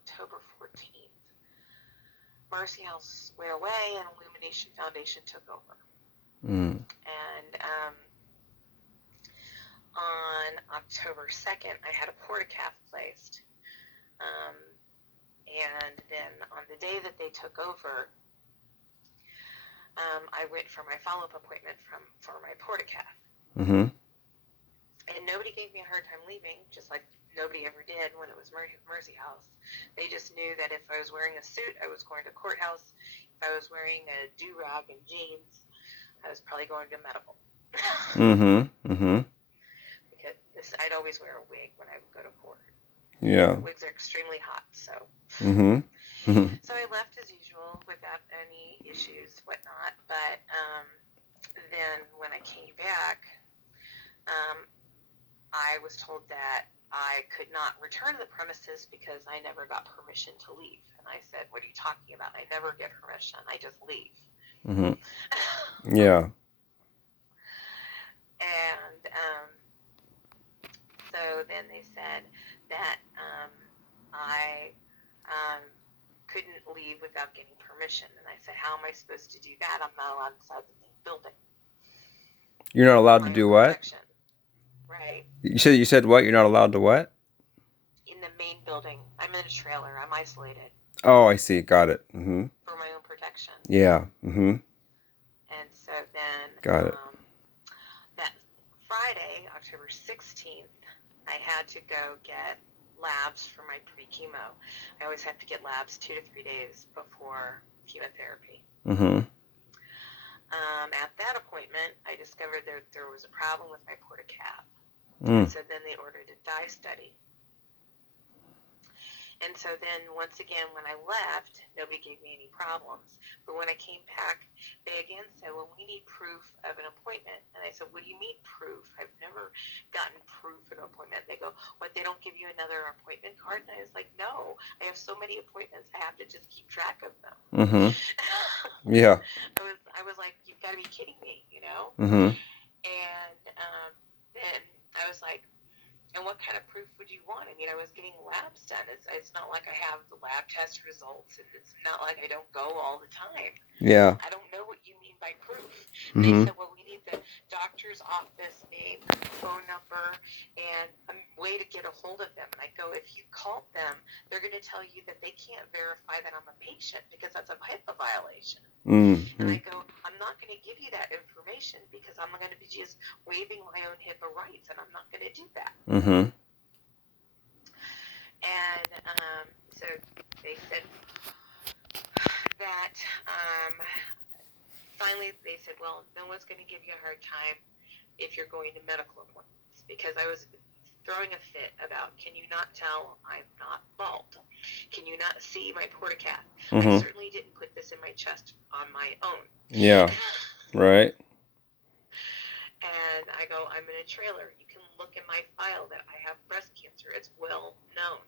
October 14th, Mercy House went away and Illumination Foundation took over. Mm. And on October 2nd, I had a portacath placed. And then on the day that they took over, I went for my follow-up appointment for my portacath. Mm-hmm. And nobody gave me a hard time leaving, just like nobody ever did when it was Mercy House. They just knew that if I was wearing a suit, I was going to courthouse. If I was wearing a do-rag and jeans, I was probably going to medical. Mm-hmm. Mm-hmm. Because I'd always wear a wig when I would go to court. Yeah. Wigs are extremely hot, so. Mm-hmm. Mm-hmm. So I left as usual without any issues, whatnot. But then when I came back, I was told that I could not return to the premises because I never got permission to leave. And I said, what are you talking about? I never get permission. I just leave. Mm-hmm. Yeah. And so then they said that I couldn't leave without getting permission. And I said, how am I supposed to do that? I'm not allowed inside the main building. You're not allowed to do what? Protection. Right. You said what? You're not allowed to what? In the main building. I'm in a trailer. I'm isolated. Oh, I see. Got it. Mm-hmm. For my own protection. Yeah. Mm-hmm. And so then Got it. that Friday, October 16th, I had to go get labs for my pre-chemo. I always have to get labs 2 to 3 days before chemotherapy. Mm-hmm. At that appointment, I discovered that there was a problem with my portacath. Mm. So then they ordered a dye study. And so then, once again, when I left, nobody gave me any problems. But when I came back, they again said, well, we need proof of an appointment. And I said, what do you mean proof? I've never gotten proof of an appointment. They go, what, they don't give you another appointment card? And I was like, no, I have so many appointments, I have to just keep track of them. Mm-hmm. Yeah. I was like, you've got to be kidding me, you know? Mm-hmm. And then I was like, and what kind of proof would you want? I mean, I was getting labs done. It's not like I have the lab test results, and it's not like I don't go all the time. Yeah. I don't know what you mean by proof. Mm-hmm. They said, well, we need the doctor's office name, phone number, and a way to get a hold of them. And I go, if you called them, they're going to tell you that they can't verify that I'm a patient because that's a HIPAA violation. Mm-hmm. And I go, I'm not going to give you that information because I'm going to be just waiving my own HIPAA rights, and I'm not going to do that. Mm-hmm. And so they said that finally they said, well, no one's going to give you a hard time if you're going to medical appointments, because I was throwing a fit about, can you not tell I'm not bald? Can you not see my portacath? Mm-hmm. I certainly didn't put this in my chest on my own. Yeah. Right. And I go, I'm in a trailer. You can look in my file that I have breast cancer. It's well known.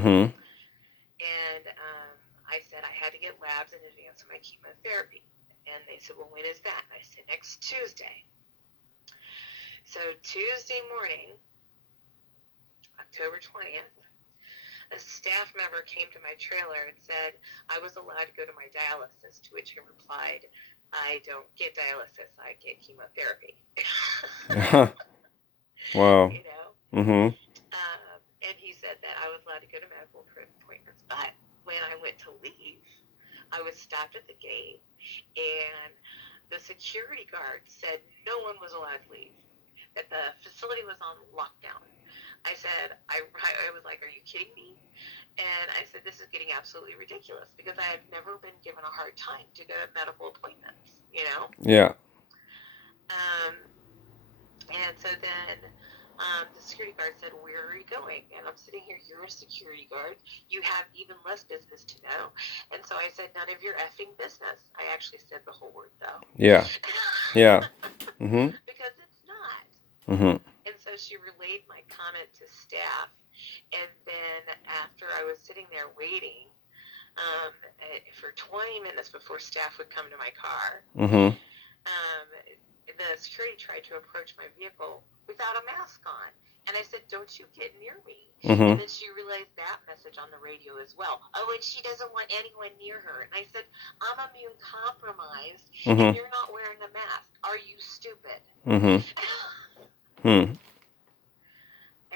Mm-hmm. And I said I had to get labs in advance of my chemotherapy. And they said, well, when is that? And I said, next Tuesday. So Tuesday morning, October 20th, a staff member came to my trailer and said I was allowed to go to my dialysis, to which he replied, I don't get dialysis, I get chemotherapy. Wow. You know? Mm-hmm. And he said that I was allowed to go to medical appointments. But when I went to leave, I was stopped at the gate, and the security guard said no one was allowed to leave, that the facility was on lockdown. I said, I was like, are you kidding me? And I said, this is getting absolutely ridiculous, because I have never been given a hard time to go to medical appointments, you know? Yeah. And so then the security guard said, where are you going? And I'm sitting here, you're a security guard. You have even less business to know. And so I said, none of your effing business. I actually said the whole word, though. Yeah. Yeah. Mm-hmm. Because it's not. Mm-hmm. And so she relayed my comment to staff. And then after I was sitting there waiting for 20 minutes before staff would come to my car, Mm-hmm. the security tried to approach my vehicle without a mask on. And I said, don't you get near me. And Mm-hmm. then she realized that message on the radio as well. Oh, and she doesn't want anyone near her. And I said, I'm immune compromised, and Mm-hmm. you're not wearing a mask. Are you stupid? Mm-hmm. Hmm.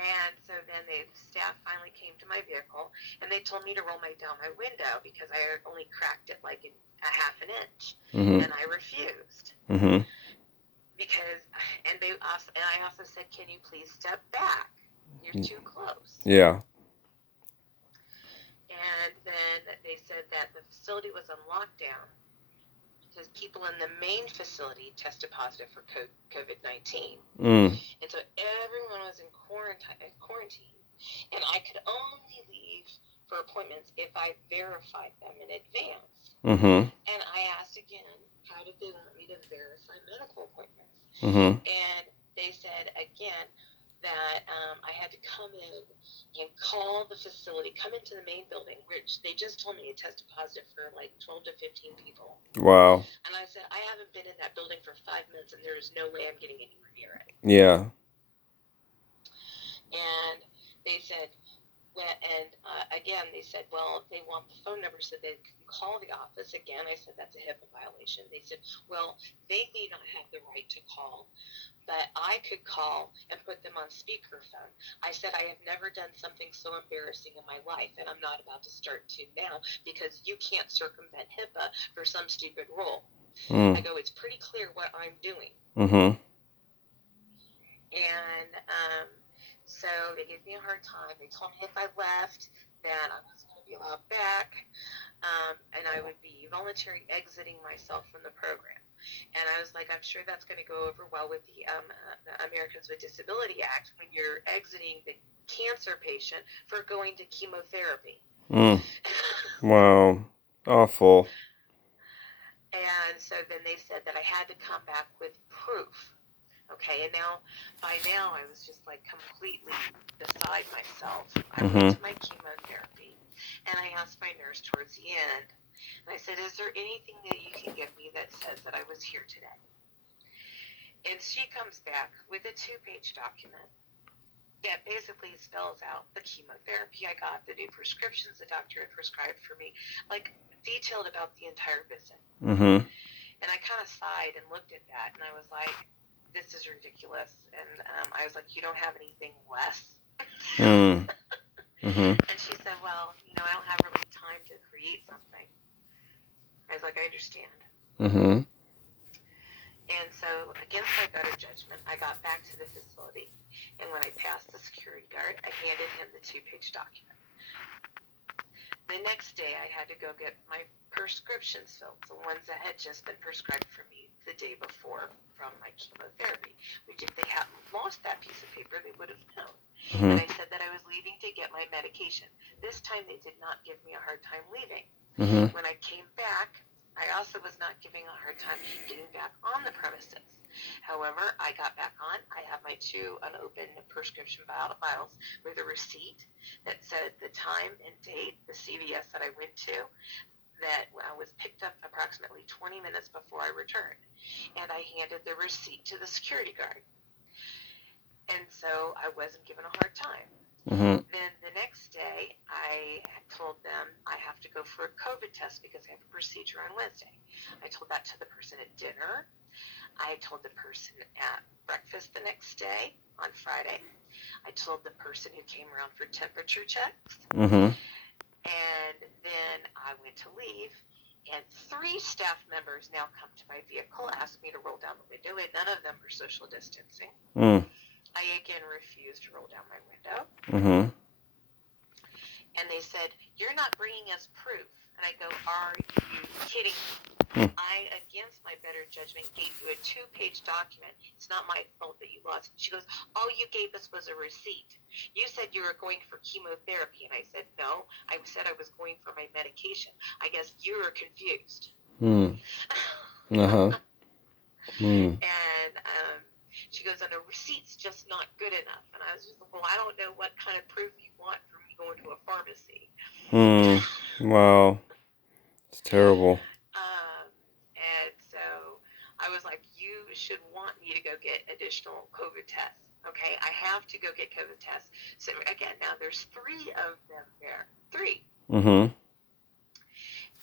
And so then the staff finally came to my vehicle, and they told me to roll down my window because I only cracked it like a half an inch, Mm-hmm. and I refused. Mm-hmm. Because, and I also said, can you please step back? You're too close. Yeah. And then they said that the facility was on lockdown because people in the main facility tested positive for COVID-19. Mm. And so everyone was in quarantine. And I could only leave for appointments if I verified them in advance. Mm-hmm. And I asked again, how did they want me to verify medical appointments? Mm-hmm. And they said again that I had to come in and call the facility, come into the main building, which they just told me it tested positive for like 12 to 15 people. Wow. And I said, I haven't been in that building for 5 minutes, and there is no way I'm getting anywhere near it. Yeah. And they said, again, they said, well, they want the phone number so they can call the office. Again, I said that's a HIPAA violation. They said, well, they may not have the right to call, but I could call and put them on speakerphone. I said, I have never done something so embarrassing in my life, and I'm not about to start to now because you can't circumvent HIPAA for some stupid rule. I go, it's pretty clear what I'm doing. Mm-hmm. And so they gave me a hard time. They told me if I left, that I wasn't going to be allowed back, and I would be voluntary exiting myself from the program. And I was like, I'm sure that's going to go over well with the Americans with Disability Act when you're exiting the cancer patient for going to chemotherapy. Mm. Wow. Awful. And so then they said that I had to come back with proof. Okay, and by now, I was just like completely beside myself. I went to my chemotherapy, and I asked my nurse towards the end, and I said, is there anything that you can give me that says that I was here today? And she comes back with a 2-page document that basically spells out the chemotherapy I got, the new prescriptions the doctor had prescribed for me, like detailed about the entire visit. Mm-hmm. And I kind of sighed and looked at that, and I was like, this is ridiculous. And I was like, you don't have anything less? Mm. Mm-hmm. And she said, well, I don't have really time to create something. I was like, I understand. Mm-hmm. And so against my better judgment, I got back to the facility. And when I passed the security guard, I handed him the 2-page document. The next day, I had to go get my prescriptions filled, the ones that had just been prescribed for me the day before from my chemotherapy, which if they hadn't lost that piece of paper, they would have known. Mm-hmm. And I said that I was leaving to get my medication. This time, they did not give me a hard time leaving. Mm-hmm. When I came back, I also was not giving a hard time getting back on the premises. However, I got back on. I have my 2 unopened prescription vials with a receipt that said the time and date, the CVS that I went to, that I was picked up approximately 20 minutes before I returned. And I handed the receipt to the security guard. And so I wasn't given a hard time. Mm-hmm. Then the next day, I told them I have to go for a COVID test because I have a procedure on Wednesday. I told that to the person at dinner. I told the person at breakfast the next day on Friday. I told the person who came around for temperature checks. Mm-hmm. And then I went to leave, and 3 staff members now come to my vehicle, ask me to roll down the window, and none of them are social distancing. Mm. I again refused to roll down my window. Mm-hmm. And they said, you're not bringing us proof. And I go, are you kidding me? I, against my better judgment, gave you a 2-page document. It's not my fault that you lost it. She goes, all you gave us was a receipt. You said you were going for chemotherapy. And I said, no, I said I was going for my medication. I guess you were confused. Mm. Uh-huh. Mm. And she goes, and a receipt's just not good enough. And I was just like, well, I don't know what kind of proof you want from me going to a pharmacy. Mm. Wow. It's terrible. And so I was like, you should want me to go get additional COVID tests. Okay, I have to go get COVID tests. So again, now there's 3 of them there. 3. Mm-hmm.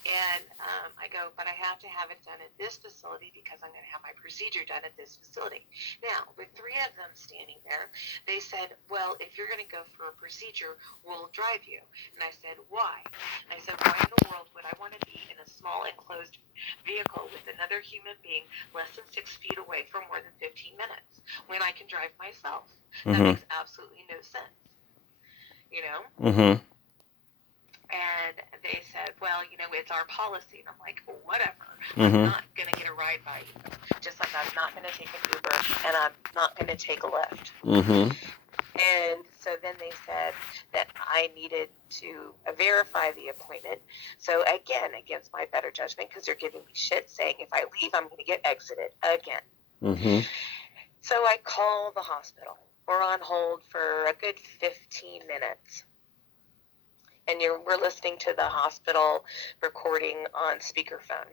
And I go, but I have to have it done at this facility because I'm going to have my procedure done at this facility. Now, with 3 of them standing there, they said, well, if you're going to go for a procedure, we'll drive you. And I said, why? And I said, why in the world would I want to be in a small enclosed vehicle with another human being less than 6 feet away for more than 15 minutes when I can drive myself? That Mm-hmm. makes absolutely no sense, you know? Mm-hmm. And they said, well, it's our policy. And I'm like, well, whatever. I'm Mm-hmm. not going to get a ride by you. Just like I'm not going to take an Uber and I'm not going to take a Lyft. Mm-hmm. And so then they said that I needed to verify the appointment. So again, against my better judgment, because they're giving me shit, saying if I leave, I'm going to get exited again. Mm-hmm. So I call the hospital. We're on hold for a good 15 minutes. And we're listening to the hospital recording on speakerphone.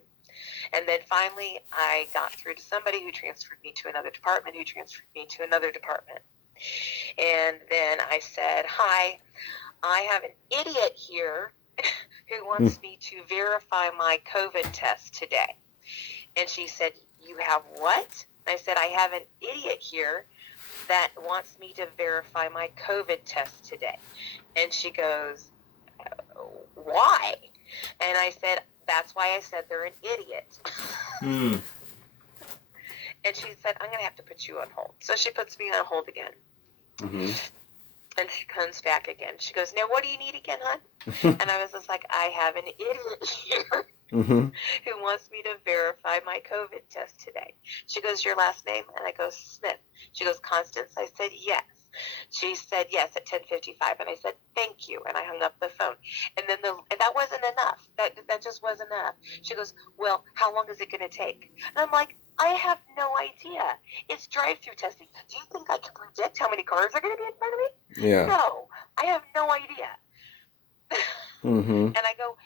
And then finally, I got through to somebody who transferred me to another department, who transferred me to another department. And then I said, hi, I have an idiot here who wants me to verify my COVID test today. And she said, you have what? And I said, I have an idiot here that wants me to verify my COVID test today. And she goes, why? And I said, that's why I said they're an idiot. Mm. And she said, I'm going to have to put you on hold. So she puts me on hold again. Mm-hmm. And she comes back again. She goes, now what do you need again, hon? And I was just like, I have an idiot here Mm-hmm. who wants me to verify my COVID test today. She goes, your last name? And I go, Smith. She goes, Constance? I said, yes. She said, yes, at 10:55. And I said, thank you. And I hung up the phone. And then and that wasn't enough. That just wasn't enough. She goes, well, how long is it going to take? And I'm like, I have no idea. It's drive-through testing. Do you think I can predict how many cars are going to be in front of me? Yeah. No, I have no idea. Mm-hmm. And I go,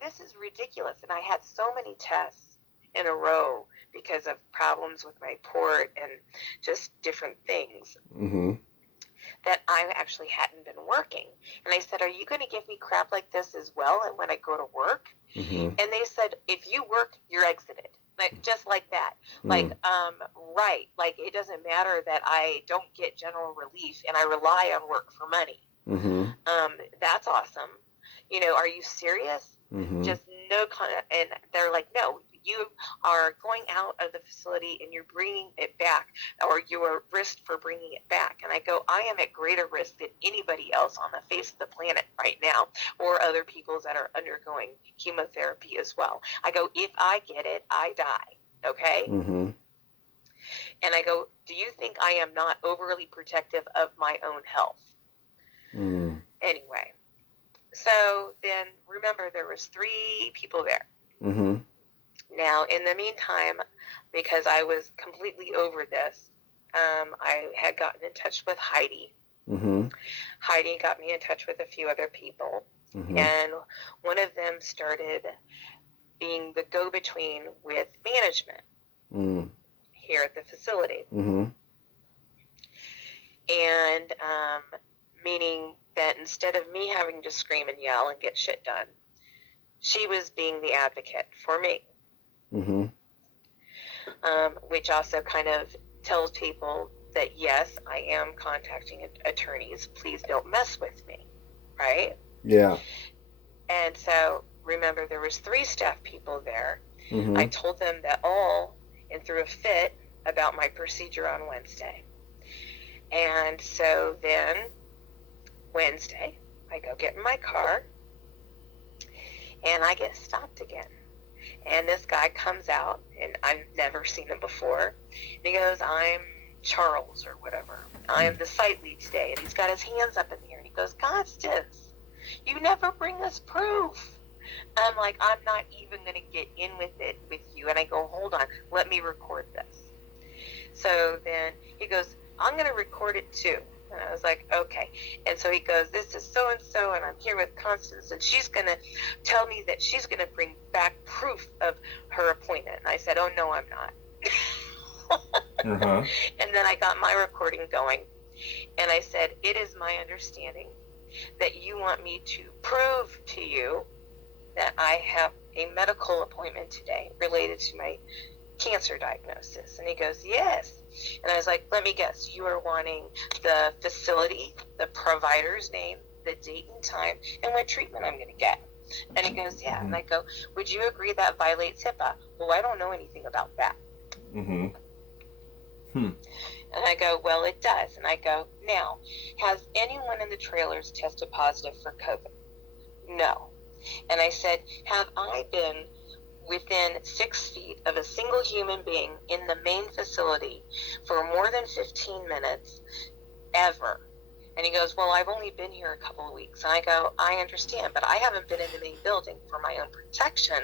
this is ridiculous. And I had so many tests in a row because of problems with my port and just different things. Mm-hmm. That I actually hadn't been working. And I said, are you going to give me crap like this as well and when I go to work? Mm-hmm. And they said, if you work, you're exited. Like, just like that. Like, right. Like, it doesn't matter that I don't get general relief and I rely on work for money. Mm-hmm. That's awesome. Are you serious? Mm-hmm. Just no and they're like, no, you are going out of the facility and you're bringing it back, or you are at risk for bringing it back. And I go, I am at greater risk than anybody else on the face of the planet right now, or other people that are undergoing chemotherapy as well. I go, if I get it, I die. Okay? Mm-hmm. And I go, do you think I am not overly protective of my own health? Mm. Anyway, so then remember there was 3 people there. Mm-hmm. Now, in the meantime, because I was completely over this, I had gotten in touch with Heidi. Mm-hmm. Heidi got me in touch with a few other people. Mm-hmm. And one of them started being the go-between with management here at the facility. Mm-hmm. And meaning that instead of me having to scream and yell and get shit done, she was being the advocate for me. Mm-hmm. Which also kind of tells people that, yes, I am contacting attorneys. Please don't mess with me, right? Yeah. And so, remember, there was 3 staff people there. Mm-hmm. I told them that all and threw a fit about my procedure on Wednesday. And so then, Wednesday, I go get in my car, and I get stopped again. And this guy comes out, and I've never seen him before. And he goes, I'm Charles or whatever. I am the site lead today. And he's got his hands up in the air. And he goes, Constance, you never bring us proof. I'm like, I'm not even going to get in with it with you. And I go, hold on, let me record this. So then he goes, I'm going to record it too. And I was like, okay. And so he goes, this is so-and-so, and I'm here with Constance, and she's going to tell me that she's going to bring back proof of her appointment. And I said, oh, no, I'm not. Uh-huh. And then I got my recording going. And I said, it is my understanding that you want me to prove to you that I have a medical appointment today related to my cancer diagnosis. And he goes, yes. And I was like, let me guess, you are wanting the facility, the provider's name, the date and time, and what treatment I'm going to get. And he goes, yeah. Mm-hmm. And I go, would you agree that violates HIPAA? Well, I don't know anything about that. Mm-hmm. And I go, well, it does. And I go, now, has anyone in the trailers tested positive for COVID? No. And I said, have I been within 6 feet of a single human being in the main facility for more than 15 minutes ever? And he goes, well, I've only been here a couple of weeks. And I go, I understand, but I haven't been in the main building for my own protection,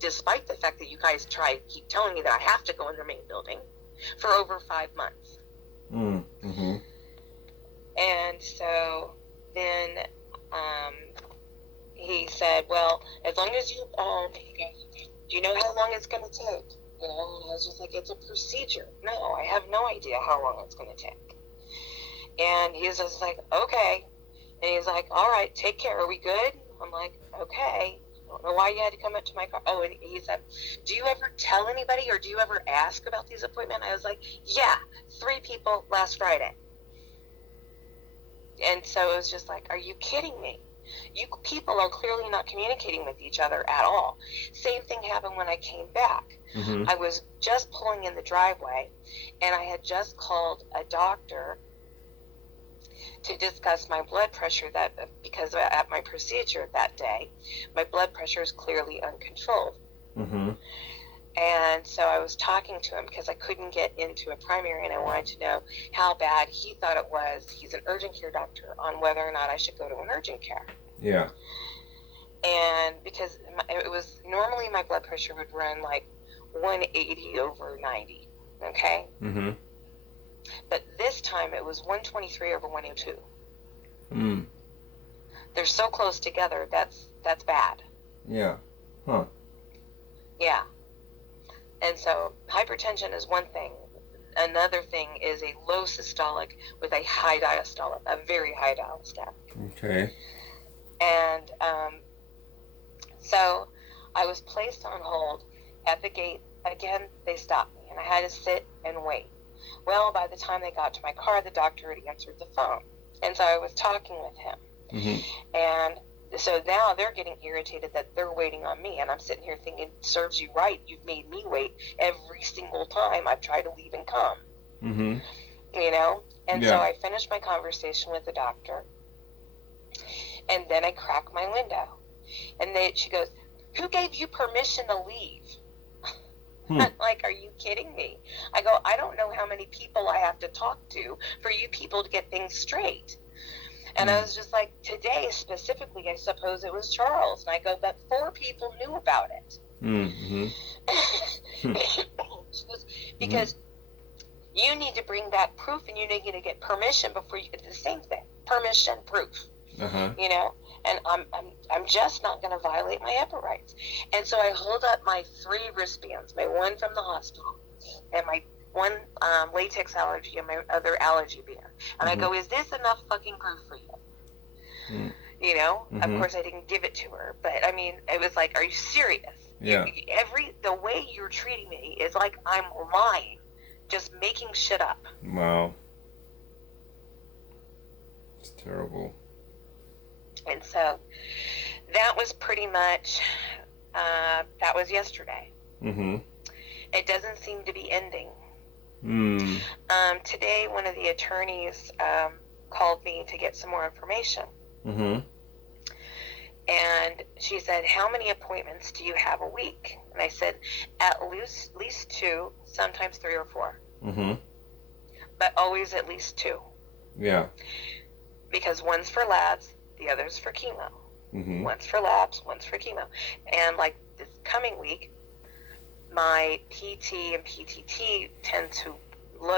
despite the fact that you guys keep telling me that I have to go in the main building, for over 5 months. Mm-hmm. And so then he said, well, as long as you, he goes, do you know how long it's going to take? You know, and I was just like, it's a procedure. No, I have no idea how long it's going to take. And he's just like, okay. And he's like, all right, take care. Are we good? I'm like, okay. I don't know why you had to come up to my car. Oh, and he said, do you ever tell anybody or do you ever ask about these appointments? I was like, yeah, 3 people last Friday. And so it was just like, are you kidding me? You people are clearly not communicating with each other at all. Same thing happened when I came back. Mm-hmm. I was just pulling in the driveway, and I had just called a doctor to discuss my blood pressure because at my procedure that day, my blood pressure is clearly uncontrolled. Mm-hmm. And so I was talking to him because I couldn't get into a primary, and I wanted to know how bad he thought it was. He's an urgent care doctor, on whether or not I should go to an urgent care. Yeah. And because it was normally my blood pressure would run like 180 over 90, okay? Mm-hmm. But this time it was 123 over 102. Mm. They're so close together, that's bad. Yeah. Huh. Yeah. And so hypertension is one thing. Another thing is a low systolic with a high diastolic, a very high diastolic. Okay. And so I was placed on hold at the gate. Again, they stopped me, and I had to sit and wait. Well, by the time they got to my car, the doctor had answered the phone. And so I was talking with him. Mm-hmm. And so now they're getting irritated that they're waiting on me. And I'm sitting here thinking, serves you right. You've made me wait every single time I've tried to leave and come. Mm-hmm. You know? And Yeah. so I finished my conversation with the doctor. And then I cracked my window. And she goes, who gave you permission to leave? I'm like, are you kidding me? I go, I don't know how many people I have to talk to for you people to get things straight. And I was just like, today specifically, I suppose it was Charles. And I go, but 4 people knew about it. Mm-hmm. She goes, because you need to bring back proof, and you need to get permission before you get the same thing. Permission, proof. Uh-huh. You know, and I'm just not going to violate my HIPAA rights. And so I hold up my 3 wristbands, my one from the hospital, and my one latex allergy, and my other allergy band. And I go, is this enough fucking proof for you? Mm. You know, Mm-hmm. of course I didn't give it to her, but I mean, it was like, are you serious? Yeah. The way you're treating me is like I'm lying, just making shit up. Wow. It's terrible. And so that was pretty much, that was yesterday. Mm-hmm. It doesn't seem to be ending. Mm. Today, one of the attorneys called me to get some more information. Mm-hmm. And she said, how many appointments do you have a week? And I said, at least 2, sometimes 3 or 4. Mm-hmm. But always at least 2. Yeah. Because one's for labs, the other's for chemo. Mm-hmm. One's for labs, one's for chemo. And like this coming week, my PT and PTT tend to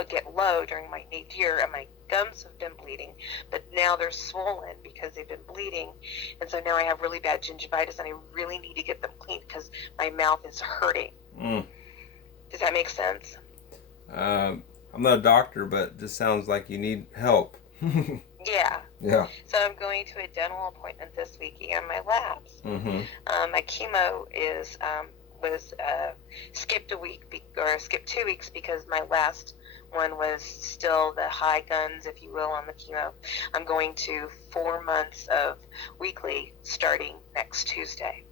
get low during my nadir, and my gums have been bleeding, but now they're swollen because they've been bleeding, and so now I have really bad gingivitis, and I really need to get them cleaned because my mouth is hurting. Mm. Does that make sense? I'm not a doctor, but this sounds like you need help. Yeah. Yeah. So I'm going to a dental appointment this week and my labs. Mm-hmm. My chemo was skipped a week or skipped 2 weeks because my last one was still the high guns, if you will, on the chemo. I'm going to 4 months of weekly starting next Tuesday.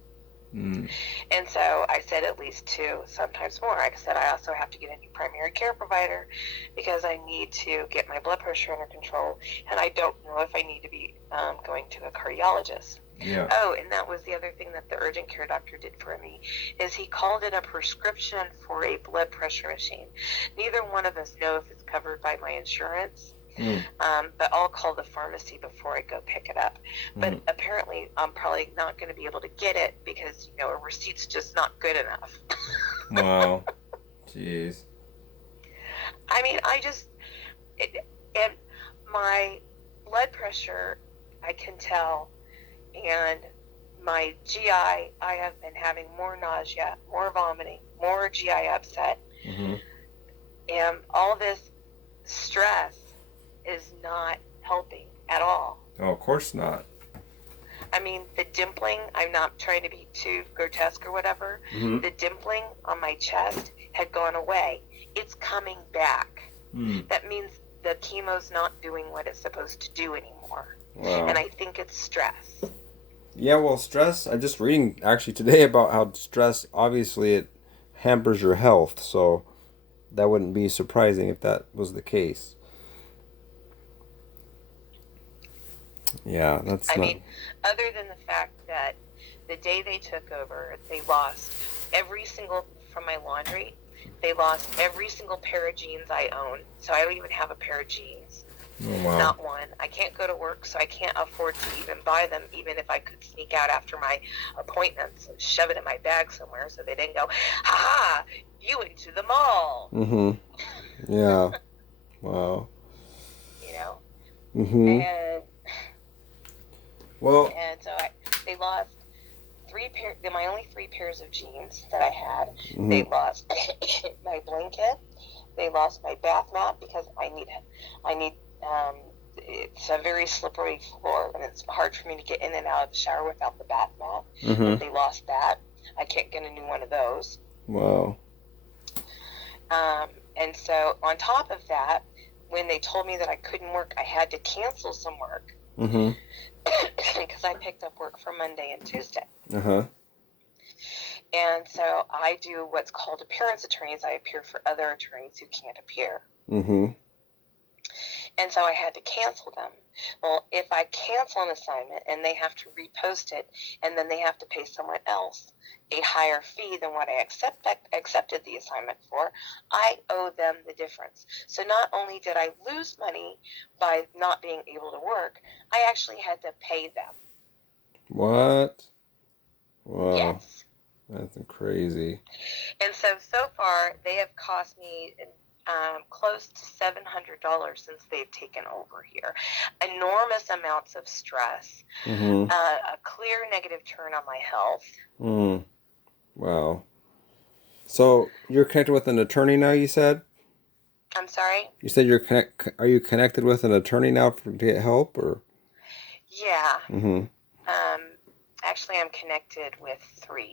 Mm. And so I said at least 2, sometimes more. I said I also have to get a new primary care provider because I need to get my blood pressure under control, and I don't know if I need to be going to a cardiologist. Yeah. Oh, and that was the other thing that the urgent care doctor did for me, is he called in a prescription for a blood pressure machine. Neither one of us know if it's covered by my insurance. Mm. But I'll call the pharmacy before I go pick it up. But Mm. apparently I'm probably not going to be able to get it because, a receipt's just not good enough. Wow. Jeez. I mean, and my blood pressure, I can tell, and my GI, I have been having more nausea, more vomiting, more GI upset, Mm-hmm. and all this stress is not helping at all. Oh, of course not. I mean, the dimpling, I'm not trying to be too grotesque or whatever, Mm-hmm. the dimpling on my chest had gone away. It's coming back. Mm. That means the chemo's not doing what it's supposed to do anymore. Wow. And I think it's stress. Yeah, well, stress, I'm just reading actually today about how stress, obviously, it hampers your health, so that wouldn't be surprising if that was the case. Yeah, that's I not. mean, other than the fact that the day they took over, they lost every single, from my laundry, they lost every single pair of jeans I own. So I don't even have a pair of jeans. Oh, wow. Not one. I can't go to work, so I can't afford to even buy them, even if I could sneak out after my appointments and shove it in my bag somewhere so they didn't go, ha, you went to the mall. Mm-hmm. Yeah. Wow. You know? Mm-hmm. Well. And so they lost my only 3 pairs of jeans that I had. Mm-hmm. They lost my blanket. They lost my bath mat because I need it's a very slippery floor and it's hard for me to get in and out of the shower without the bath mat. Mm-hmm. But they lost that. I can't get a new one of those. Wow. And so on top of that, when they told me that I couldn't work, I had to cancel some work. Mm-hmm. Because I picked up work for Monday and Tuesday. Uh-huh. And so I do what's called appearance attorneys. I appear for other attorneys who can't appear. Mm-hmm. And so I had to cancel them. Well, if I cancel an assignment and they have to repost it and then they have to pay someone else a higher fee than what I accepted the assignment for, I owe them the difference. So not only did I lose money by not being able to work, I actually had to pay them. What? Wow. Yes. That's crazy. And so far, they have cost me close to $700 since they've taken over here. Enormous amounts of stress, Mm-hmm. a clear negative turn on my health. Mm. Wow. So you're connected with an attorney now, you said? I'm sorry? You said are you connected with an attorney now to get help, or? Yeah. Mm-hmm. Actually, I'm connected with 3.